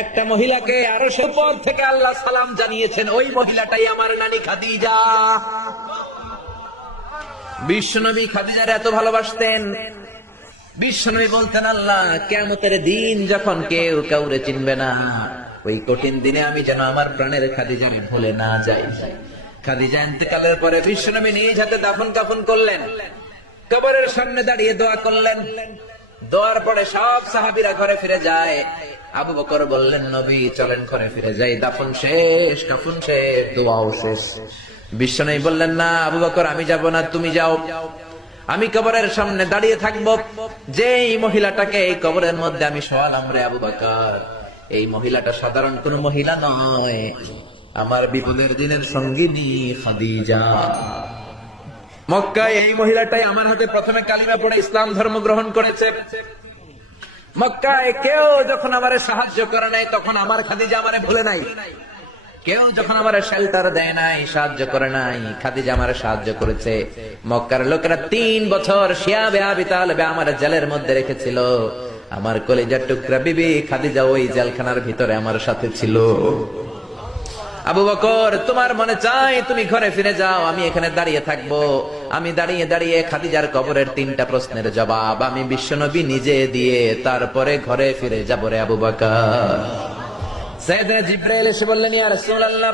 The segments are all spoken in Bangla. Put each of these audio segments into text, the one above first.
একটা মহিলাকে আরশের উপর থেকে আল্লাহ সালাম জানিয়েছেন, ওই মহিলাটাই আমার নানি খাদিজা। বিশ্বনবী খাদিজার এত ভালোবাসতেন, বিশ্বনবী বলতেন, আল্লাহ কিয়ামতের দিন যখন কেউ কাউরে চিনবে না, ওই কঠিন দিনে আমি যেন আমার প্রাণের খাদিজারে ভুলে না যাই। খাদিজা ইন্তেকালের পরে বিশ্বনবী নিজ হাতে দাফন কাফন করলেন, কবরের সামনে দাঁড়িয়ে দোয়া করলেন। দোয়ার পরে সব সাহাবীরা ঘরে ফিরে যায়। আবু বকর বললেন, নবী চলেন ঘরে ফিরে যাই, দাফন শেষ, কাফন শেষ, দোয়াও শেষ। বিশ্বনবী বললেন, না আবু বকর, আমি যাব না, তুমি যাও। আমি কবরের সামনে দাঁড়িয়ে থাকবো, যেই মহিলাটাকে এই কবরের মধ্যে আমি শোয়ালাম রে আবু বকর, এই মহিলাটা সাধারণ কোন মহিলা নয়, আমার বিপদের দিনের সঙ্গিনী খাদিজা। মক্কায় এই মহিলাটাই আমার হাতে প্রথমে কালিমা পড়ে ইসলাম ধর্ম গ্রহণ করেছে। মক্কায় কেউ যখন আমারে সাহায্য করে নাই, তখন আমার খাদিজা আমারে ভুলে নাই। কেউ যখন আমার শেল্টার দেয় নাই, সাহায্য করে নাই, খাদিজা আমার সাহায্য করেছে। মক্কার লোকেরা 3 বছর শিয়াবে আবি তালেবে আমার জেলের মধ্যে রেখেছিল। আমার কলিজার টুকরা বিবি খাদিজা ওই জেলখানার ভিতরে আমার সাথে ছিল। আবু বকর, তোমার মনে চাই তুমি ঘরে ফিরে যাও, আমি এখানে দাঁড়িয়ে থাকবো। আমি দাঁড়িয়ে দাঁড়িয়ে খাদিজার কবরের 3টা প্রশ্নের জবাব আমি বিশ্বনবী নিজে দিয়ে তারপরে ঘরে ফিরে যাবো রে আবু বকর। সাইয়েদনা জিবরাইল এসে বললেন, ইয়া রাসূলুল্লাহ,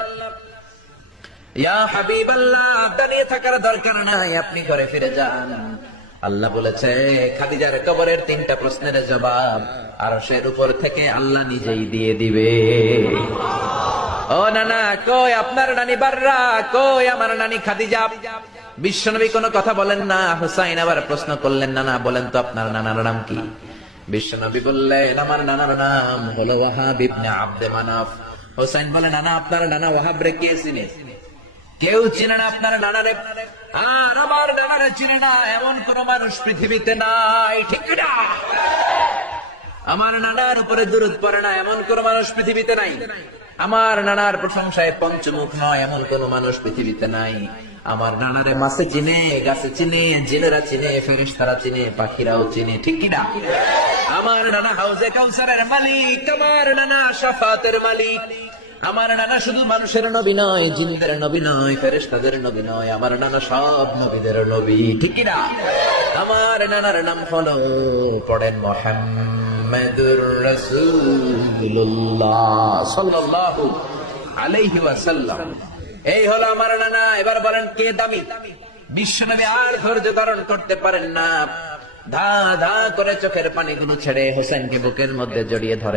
ইয়া হাবিবাল্লাহ, দাঁড়িয়ে থাকার দরকার নাই, আপনি ঘরে ফিরে যান। আল্লাহ বলেছে, খাদিজার কবরের 3টা প্রশ্নের জবাব আরশের উপর থেকে আল্লাহ নিজেই দিয়ে দিবে। ও নানা, কই আপনার নানি বাররা, কই আমার নানি খাদিজা? বিশ্বনবী কোনো কথা বলেন না। হুসাইন আবার প্রশ্ন করলেন, নানা বলেন তো আপনার নানার নাম কি? বিশ্বনবী বললেন, আমার নানার নাম হলো ওয়াহাব ইবনে আব্দে মানাফ। হুসাইন বলে, নানা আপনার নানা ওয়াহাব রে কে চিনে? কেউ চিনে না আপনার নানারে। আর আমার নানারে চিনে না এমন কোন মানুষ পৃথিবীতে নাই, ঠিক না? আমার নানার উপরে দুরূদ পড়ে না এমন কোন মানুষ পৃথিবীতে নাই। আমার নানার প্রশংসায় পঞ্চমুখ নয় এমন কোন মানুষ পৃথিবীতে নাই। আমার নানারে মাছে চিনে, গাছে চিনে, জিনেরা চিনে, ফেরেশতারা চিনে, পাখিরাও চিনে, ঠিক কিনা? আমার নানা হাউজে কাউসারের মালিক, আমার নানা শাফাতের মালিক। আমার নানা শুধু মানুষের নবী নয়, জিনদের নবী নয়, ফেরেশতাদের নবী নয়, আমার নানা সব নবীদের নবী, ঠিক কিনা? আমার নানার নাম হলো, পড়েন, মুহাম্মাদুর রাসূলুল্লাহ সাল্লাল্লাহু আলাইহি ওয়াসাল্লাম। এই হলো আমার নানা। এবার বলেন, কে দামি? বিশ্বনবী আর ধৈর্য ধারণ করতে পারেন না, ধা ধা করে চোখের পানিগুলো ছেড়ে হোসেনকে বুকের মধ্যে জড়িয়ে ধরে